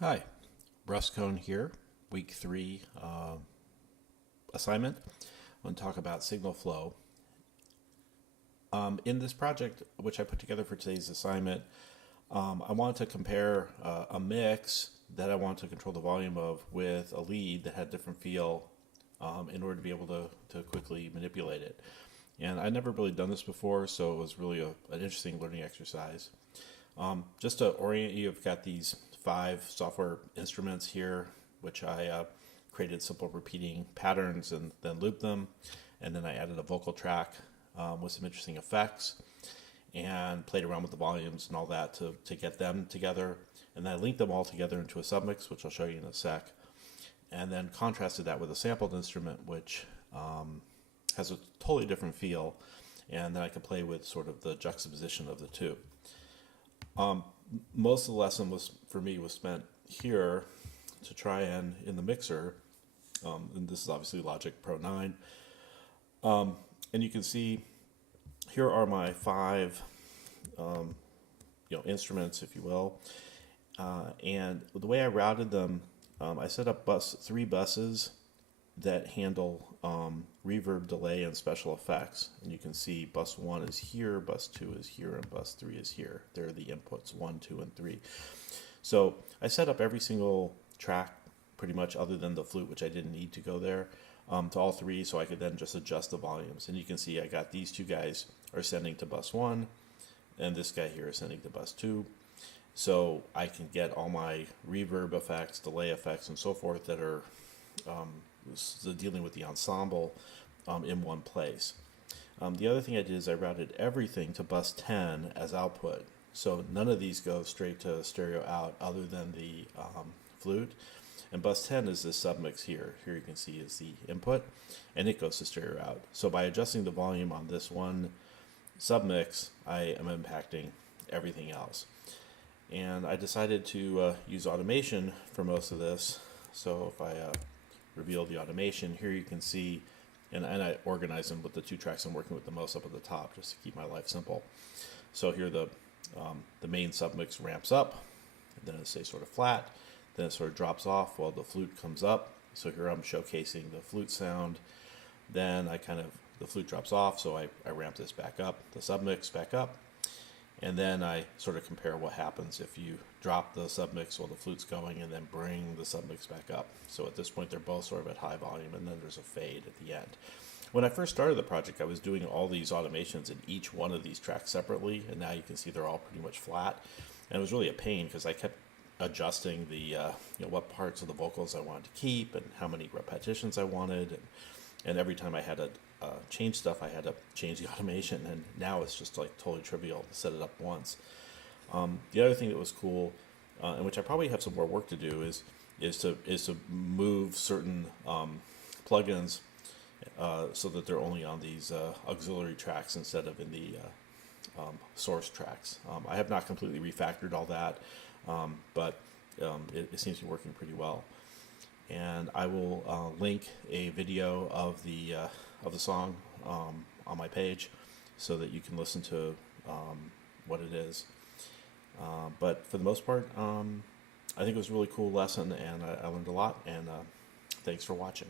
Hi, Russ Cohn here, week 3 assignment. I want to talk about signal flow. In this project, which I put together for today's assignment, I want to compare a mix that I want to control the volume of with a lead that had different feel in order to be able to quickly manipulate it. And I'd never really done this before, so it was really an interesting learning exercise. Just to orient you, I've got these 5 software instruments here, which I created simple repeating patterns and then looped them. And then I added a vocal track with some interesting effects and played around with the volumes and all that to get them together. And then I linked them all together into a submix, which I'll show you in a sec. And then contrasted that with a sampled instrument, which has a totally different feel. And then I can play with sort of the juxtaposition of the two. Most of the lesson was spent here to try and in the mixer, and this is obviously Logic Pro 9, and you can see here are my 5 instruments, if you will, and the way I routed them, I set up 3 buses that handle reverb, delay, and special effects. And you can see bus 1 is here, bus 2 is here, and bus 3 is here. They're the inputs, 1, 2, and 3. So I set up every single track, pretty much other than the flute, which I didn't need to go there, to all 3, so I could then just adjust the volumes. And you can see I got these 2 guys are sending to bus 1, and this guy here is sending to bus 2. So I can get all my reverb effects, delay effects, and so forth that are dealing with the ensemble in one place. The other thing I did is I routed everything to bus 10 as output. So none of these go straight to stereo out other than the flute. And bus 10 is this submix here. Here you can see is the input, and it goes to stereo out. So by adjusting the volume on this one submix, I am impacting everything else. And I decided to use automation for most of this. So if I reveal the automation, here you can see, and I organize them with the 2 tracks I'm working with the most up at the top, just to keep my life simple. So here the main submix ramps up, and then it stays sort of flat, then it sort of drops off while the flute comes up. So here I'm showcasing the flute sound, then the flute drops off, so I ramp this back up, the submix back up, and then I sort of compare what happens if you drop the submix while the flute's going and then bring the submix back up. So at this point, they're both sort of at high volume, and then there's a fade at the end. When I first started the project, I was doing all these automations in each one of these tracks separately, and now you can see they're all pretty much flat. And it was really a pain because I kept adjusting the what parts of the vocals I wanted to keep and how many repetitions I wanted, and every time I had to change stuff, I had to change the automation, and now it's just like totally trivial to set it up once. The other thing that was cool, and which I probably have some more work to do, is to move certain plugins so that they're only on these auxiliary tracks instead of in the source tracks. I have not completely refactored all that, but it seems to be working pretty well. And I will link a video of the song on my page so that you can listen to what it is. But for the most part, I think it was a really cool lesson, and I learned a lot, and thanks for watching.